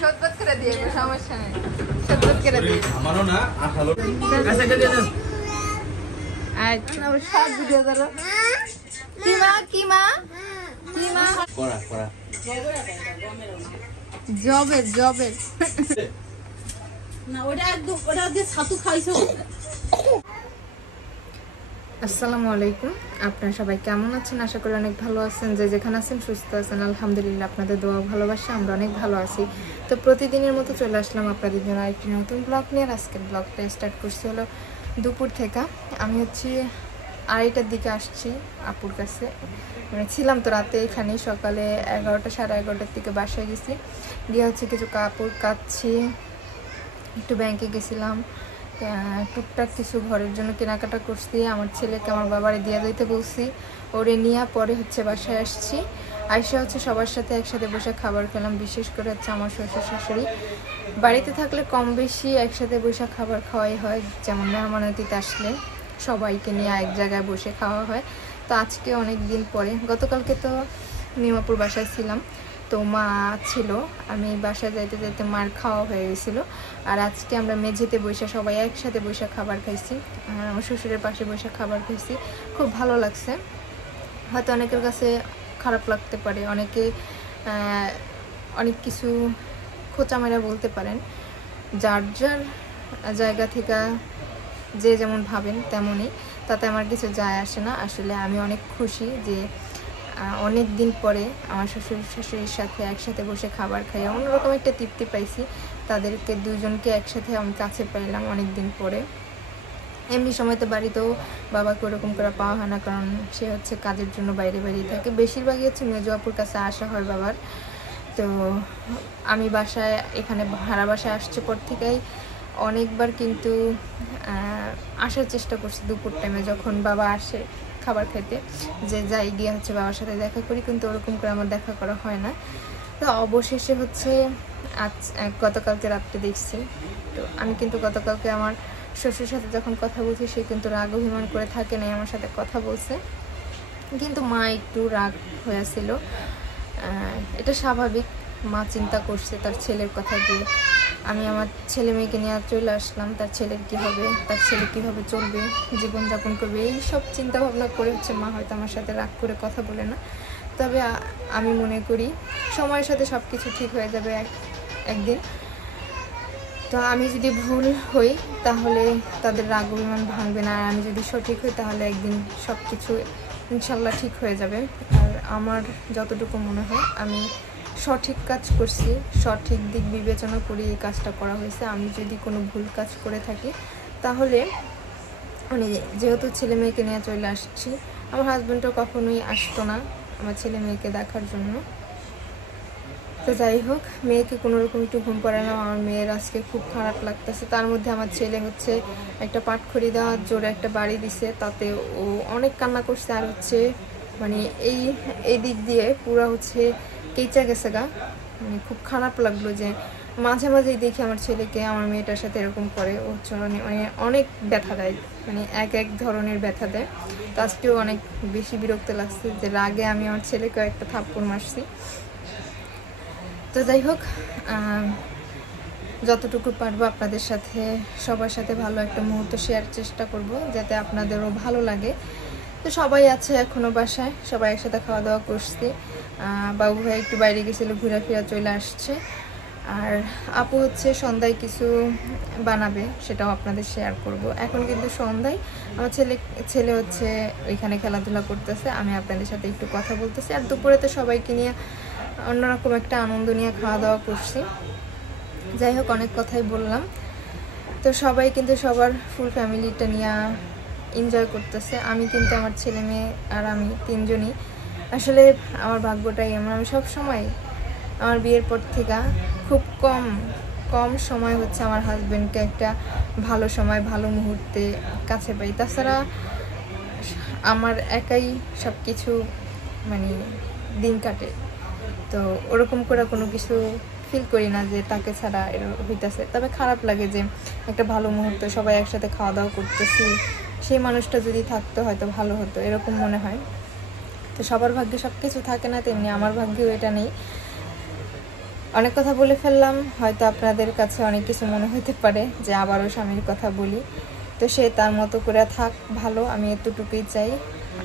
শতবত করে দিয়ে সমস্যা নেই শতবত করে দিয়ে আমারও না আঠালো কাছে করে দাও আচ্ছা আমার সব ভিডিও ধরো কি মা করা করা জবের না ওটা দিয়ে ছাতু খাইছো। আসসালামু আলাইকুম, আপনারা সবাই কেমন আছেন? আশা করি অনেক ভালো আছেন। যে যেখানে আছেন সুস্থ আছেন, আলহামদুলিল্লাহ। আপনাদের দোয়া ভালোবাসা আমরা অনেক ভালো আছি। তো প্রতিদিনের মতো চলে আসলাম আপনাদের জন্য আরেকটি নতুন ব্লগ নিয়ে। আজকের ব্লগটা স্টার্ট করছি হলো দুপুর থেকে। আমি হচ্ছে 2:30টার দিকে আসছি আপুর কাছে, মানে ছিলাম তো রাতে এখানে। সকালে 11টা সাড়ে 11টার দিকে বাসায় গেছি, গিয়ে হচ্ছে কিছু কাপড় কাচ্ছি, একটু ব্যাংকে গেছিলাম, টুকটাক কিছু ঘরের জন্য কেনাকাটা করছি। আমার ছেলেকে আমার বাবারে দিয়ে দিতে বলছি, ওরে নিয়ে পরে হচ্ছে বাসায় আসছি। আইসা হচ্ছে সবার সাথে একসাথে বসে খাবার খেলাম। বিশেষ করে হচ্ছে আমার শ্বশুর শাশুড়ি বাড়িতে থাকলে কম বেশি একসাথে বসে খাবার খাওয়াই হয়, যেমন মেহমান অতিথি আসলে সবাইকে নিয়ে এক জায়গায় বসে খাওয়া হয়। তো আজকে অনেক দিন পরে, গতকালকে তো নিমাপুর বাসায় ছিলাম, তো মা ছিল, আমি বাসায় যাইতে যাইতে মার খাওয়া হয়ে গেছিলো। আর আজকে আমরা মেঝেতে বসে সবাই একসাথে বসে খাবার খাইছি, আমার শ্বশুরের পাশে বসে খাবার খাইছি। খুব ভালো লাগছে। হয়তো অনেকের কাছে খারাপ লাগতে পারে, অনেকে অনেক কিছু খোঁচামেরা বলতে পারেন, যার যার জায়গা থেকে যে যেমন ভাবেন তেমনই, তাতে আমার কিছু যায় আসে না। আসলে আমি অনেক খুশি যে অনেক দিন পরে আমার শ্বশুর শাশুড়ির সাথে একসাথে বসে খাবার খাই, অন্যরকম একটা তৃপ্তি পাইছি। তাদেরকে দুজনকে একসাথে আমি কাছে পাইলাম অনেক দিন পরে। এমনি সময় তো বাড়িতেও বাবাকে ওরকম করে পাওয়া হয় না, কারণ সে হচ্ছে কাজের জন্য বাইরে থাকে। বেশিরভাগই হচ্ছে মেজো আপুর কাছে আসা হয় বাবার। তো আমি বাসায় এখানে ভাড়া বাসায় আসছে পর থেকেই অনেকবার কিন্তু আসার চেষ্টা করছি দুপুর টাইমে, যখন বাবা আসে খাবার খেতে, যে যাই গিয়ে হচ্ছে বাবার সাথে দেখা করি, কিন্তু ওরকম করে আমার দেখা করা হয় না। তো অবশেষে হচ্ছে আজ গতকালকে রাত্রে দেখছি। তো আমি কিন্তু গতকালকে আমার শ্বশুর সাথে যখন কথা বলছি, সে কিন্তু রাগ অভিমান করে থাকে নাই, আমার সাথে কথা বলছে। কিন্তু মা একটু রাগ হয়েছিল, এটা স্বাভাবিক। মা চিন্তা করছে তার ছেলের কথা, যে আমি আমার ছেলে মেয়েকে নিয়ে চলে আসলাম, তার ছেলের কী হবে, তার ছেলে কীভাবে চলবে, জীবনযাপন করবে, এই সব চিন্তা ভাবনা করে হচ্ছে মা হয়তো আমার সাথে রাগ করে কথা বলে না। তবে আমি মনে করি সময়ের সাথে সব কিছু ঠিক হয়ে যাবে একদিন। তো আমি যদি ভুল হই তাহলে তাদের রাগ অভিমান ভাঙবে না, আর আমি যদি সঠিক হই তাহলে একদিন সব কিছু ইনশাল্লাহ ঠিক হয়ে যাবে। আর আমার যতটুকু মনে হয় আমি সঠিক কাজ করছি, সঠিক দিক বিবেচনা করে এই কাজটা করা হয়েছে। আমি যদি কোনো ভুল কাজ করে থাকি তাহলে মানে, যেহেতু ছেলে মেয়েকে নিয়ে চলে আসছি, আমার হাজব্যান্ডও কখনোই আসতো না আমার ছেলে মেয়েকে দেখার জন্য। তো যাই হোক, মেয়েকে কোনোরকম একটু ঘুম পাড়ালাম। আমার মেয়ের আজকে খুব খারাপ লাগতেছে। তার মধ্যে আমার ছেলে হচ্ছে একটা পাটখড়ি দেওয়ার জোরে একটা বাড়ি দিছে, তাতে ও অনেক কান্না করছে। আর হচ্ছে মানে এই দিক দিয়ে পুরো হচ্ছে কেচা গেছে গা। মানে খুব খারাপ লাগলো যে মাঝে মাঝেই দেখি আমার ছেলেকে আমার মেয়েটার সাথে এরকম করে। ও মানে অনেক ব্যথা দেয়, মানে এক ধরনের ব্যথা দেয়। তো আজকেও অনেক বেশি বিরক্ত লাগছে যে রাগে আমি আমার ছেলেকে একটা থাপ্পড় মারছি। তো যাই হোক, যতটুকু পারবো আপনাদের সাথে সবার সাথে ভালো একটা মুহূর্ত শেয়ার চেষ্টা করব, যাতে আপনাদেরও ভালো লাগে। তো সবাই আছে এখনো বাসায়, সবাই একসাথে খাওয়া দাওয়া করছি। বাবু ভাই একটু বাইরে গেছিলো, ঘোরাফেরা চলে আসছে। আর আপু হচ্ছে সন্ধ্যায় কিছু বানাবে, সেটাও আপনাদের শেয়ার করব। এখন কিন্তু সন্ধ্যায় আমার ছেলে হচ্ছে ওইখানে খেলাধুলা করতেছে, আমি আপনাদের সাথে একটু কথা বলতেছি। আর দুপুরে তো সবাইকে নিয়ে অন্যরকম একটা আনন্দ নিয়ে খাওয়া দাওয়া করছি। যাই হোক, অনেক কথাই বললাম। তো সবাই কিন্তু সবার ফুল ফ্যামিলিটা নিয়ে এনজয় করতেছে। আমি কিন্তু আমার ছেলে মেয়ে আর আমি তিনজনই, আসলে আমার ভাগ্যটাই এমন। আমি সব সময় আমার বিয়ের পর থেকে খুব কম সময় হচ্ছে আমার হাজব্যান্ডকে একটা ভালো সময় ভালো মুহূর্তে কাছে পাই। তাছাড়া আমার একাই সব কিছু মানে দিন কাটে। তো ওরকম করে কোনো কিছু ফিল করি না যে তাকে ছাড়া এর হইতেছে। তবে খারাপ লাগে যে একটা ভালো মুহূর্ত সবাই একসাথে খাওয়া দাওয়া করতেছি, সেই মানুষটা যদি থাকতো হয়তো ভালো হতো, এরকম মনে হয়। তো সবার ভাগ্যে সব কিছু থাকে না, তেমনি আমার ভাগ্যেও এটা নেই। অনেক কথা বলে ফেললাম, হয়তো আপনাদের কাছে অনেক কিছু মনে হতে পারে যে আবারও স্বামীর কথা বলি। তো সে তার মতো করে থাক, ভালো, আমি এতটুকুই চাই।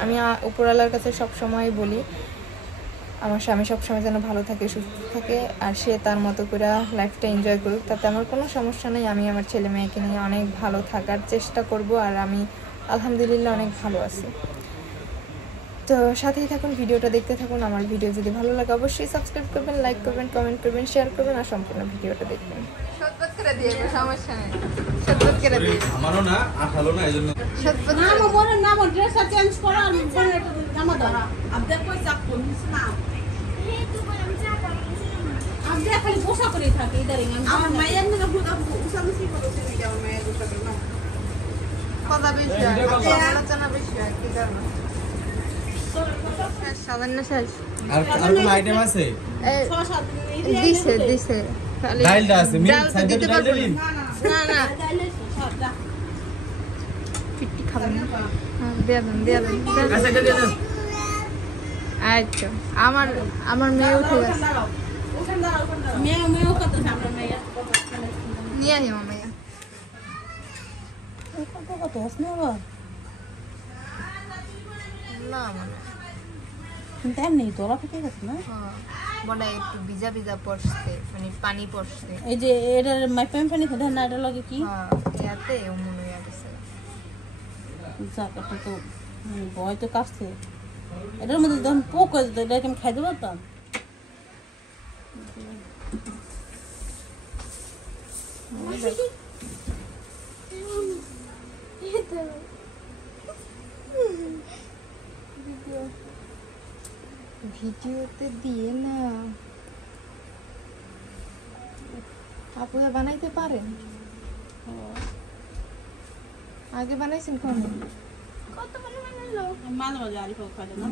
আমি উপরওয়ালার কাছে সবসময় বলি আমার স্বামী সবসময় যেন ভালো থাকে, সুস্থ থাকে, আর সে তার মতো করে লাইফটা এনজয় করুক, তাতে আমার কোনো সমস্যা নেই। আমি আমার ছেলে মেয়েকে নিয়ে অনেক ভালো থাকার চেষ্টা করব, আর আমি আলহামদুলিল্লাহ অনেক ভালো আছি। তো সাথেই থাকুন, ভিডিওটা দেখতে থাকুন। আমার ভিডিও যদি ভালো লাগে অবশ্যই সাবস্ক্রাইব করবেন, লাইক করবেন, কমেন্ট করবেন, শেয়ার করবেন, আর সম্পূর্ণ ভিডিওটা দেখবেন। সদবত করে দিয়ে সমস্যা নেই, সদবত করে দিয়ে আমারও না আঠালো না এজন্য সদবত না মো বলে না মো ড্রেস চেঞ্জ করো আর পরে জামা দাও আব দেখো চাপ কোনিস না আব দেখ খালি বসা করে থাকে ইদারিং আমার মায়ের না বুদা উসামসি করতে তুমি যাও মায়ের বসা করে না কথা বেশি হয়, আলোচনা বেশি হয়, কি করবো। সাধারণ শেষ আর কোন আইটেম আছে? দিছে দিছে ডালটা আছে, মিল ডাল তো সাইডে দিতে ডাল পারবো দিন। না না ফিটটি খাবেন না, দিয়ে দেন দিয়ে দেন। আচ্ছা এটা দিয়ে দাও। আচ্ছা আমার মেয়ে উঠে গেছে, মেয়ে কত সামনে মেয়ে নিয়ে আহি আমার মেয়ে। কত হাসনা আবার না মানে কিন্তু আর নেই তোরা ফেটে গেছে না বলে একটু ভিজা ভিজা পড়ছে, মানে পানি পড়ছে। এই যে এটার মাইপাইম পানি খেতে না এটা লাগে কি ইয়াতে মনে হয়ে গেছে। জায়গাটা তো ভয় তো কাটছে এটার মধ্যে যখন পোক হয়ে যেত এটাকে আমি খাইতে পারতাম ভিডিওতে দিয়ে না আপুরা বানাইতে পারেন, আগে বানাইছেন কোন? মাঝে মাঝে আরিফ খাইতে না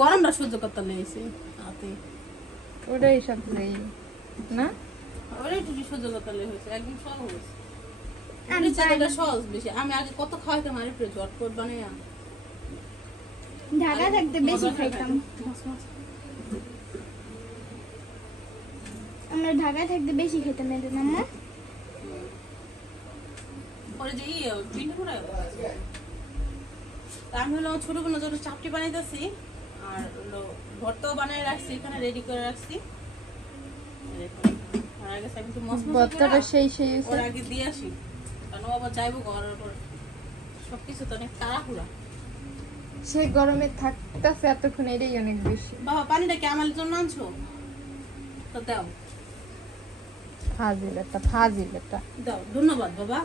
গরমটা সহ্য করতে লেগেছে হাতে ওটাই সব না ওটাই একটু সহ্য করতে লেগেছে একদম সহজ সহজ বেশি আমি আগে কত খাওয়াইতাম আরিফে ঝটপট বানাইয়া ঢাকা থাকতে বেশি খাইতাম, আমরা ঢাকায় থাকতে বেশি খেতাম এটা না মা। পরে যে পিঠে করে আমি হলো ছোটবেলা যখন চাপটি বানাইতেছি আর হলো ভর্তাও বানিয়ে রাখছি, এখানে রেডি করে রাখছি। আর আগে একটু ভর্তাটা সেই সেই ওর আগে দিয়ে আসি, কারণ ও আবার যাইবো ঘরের উপর সবকিছু তো অনেক তাড়াহুড়া। সেই গরমে থাকতেছে এতক্ষণ, এটাই অনেক বেশি। বাবা পানিটা কি আমার জন্য আনছো? তো দাও ফাজিল একটা দাও, ধন্যবাদ বাবা।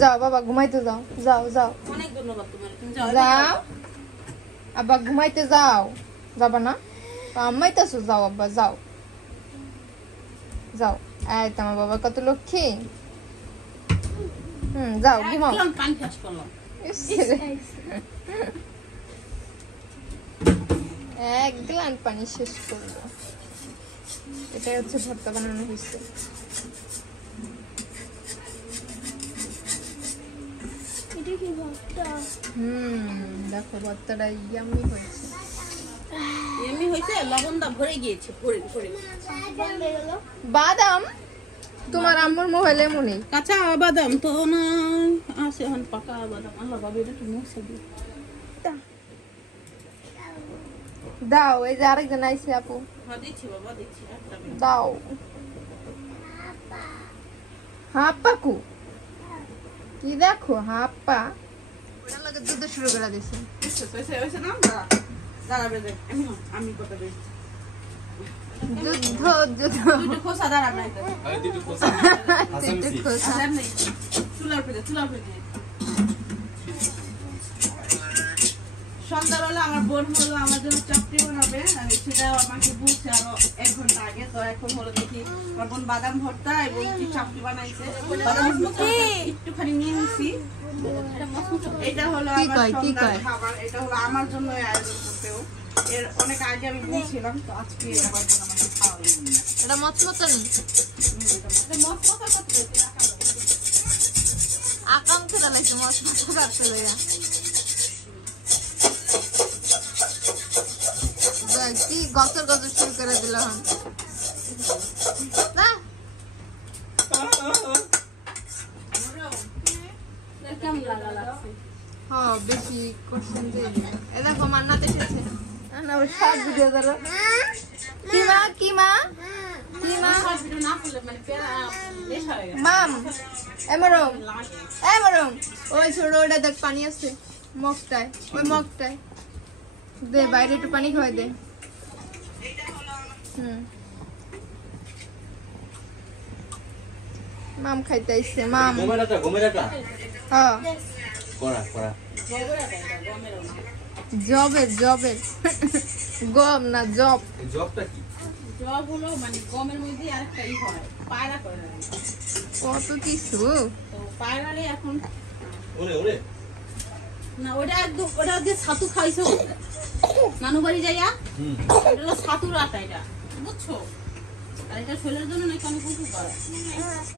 যাও বাবা ঘুমাইতে যাও, যাও যাও অনেক ধন্যবাদ তোমার, তুমি যাও যাও আব্বা ঘুমাইতে যাও। যাবা না? আম্মাইতেছো, যাও আব্বা যাও যাও। এই তো আমার বাবা কত লক্ষ্মী। যাও ঘুমাও। একদম পানি শেষ করলাম। এক গ্লান পানি শেষ করবো। এটাই হচ্ছে ভর্তা বানানো হয়েছে। এটা কি ভর্তা? দেখো ভর্তাটা ইয়াম্মি হয়েছে। এমনি হয়েছে, লবণটা ভরে গিয়েছে ভরে বন্ধ হয়ে গেল। বাদাম তোমার আম্মুর মোবাইলে মনে কাঁচা বাদাম তো না আছে, এখন পাকা বাদাম। আল্লাহ বাবা এটা একটু মুছে দিই। দাও, এই যে আরেকজন আইছে আপু, হ্যাঁ দিচ্ছি বাবা দিচ্ছি একটা দাও। হাপ্পাকু কি দেখো, হাপ্পা ওটা লাগে দুধ শুরু করে দিছে। হয়েছে না দাঁড়া বেঁধে আমি কথা বেঁধেছি দুটো খোসা দাঁড়া নাই আরে দিদি কোসা হাসান নেই চুলার পেতে সন্ধ্যাবেলা আমার বোন হলো আমার জন্য চাপটি বানাবে, সেটা আমাকে বলছে আরো 1 ঘন্টা আগে। তো এখন হলো দেখি আমার বোন বাদাম ভর্তা এবং কি চাপটি বানাইছে, বাদাম একটুখানি নিয়ে নিছি। এটা হলো আমার সন্ধ্যার খাবার, এটা হলো আমার জন্য আয়োজন করতেও এর অনেক আগে আমি বলছিলাম। তো আজকে আমার বোন আমাকে খাওয়াবে। এটা মচমচনি আকাম খেলা লাগছে, মচমচা কাটতে লাগা। কি গতর গতর শুরু করে দিল হন না কেমন লাগছে হ্যাঁ বেশি করছেন যে এ দেখো মান্নাত এসেছে না সব ভিডিও করো কি মা কি মা কি মা না করলে মানে বেশ হয়ে গেছে মাম এমরম ওই ছোট ওটা দেখ পানি আছে মগটায় ওই মগটায় দে বাইরে একটু পানি খাওয়াই দে মাম খাইতে আইছে মাম গোমেরাটা হ্যাঁ করা জবের গম না জব এই জবটা কি জব হলো মানে গমের মধ্যে আরেকটা হয় পায়রা করে কত কিছু তো পায়রারে এখন ওরে না ওটা একদম ওটা দিয়ে ছাতু খাইছো নানু বাড়ি যাইয়া এটা হলো ছাতুর আটা এটা বুঝছো আর এটা শরীরের জন্য নাকি অনেক উপকার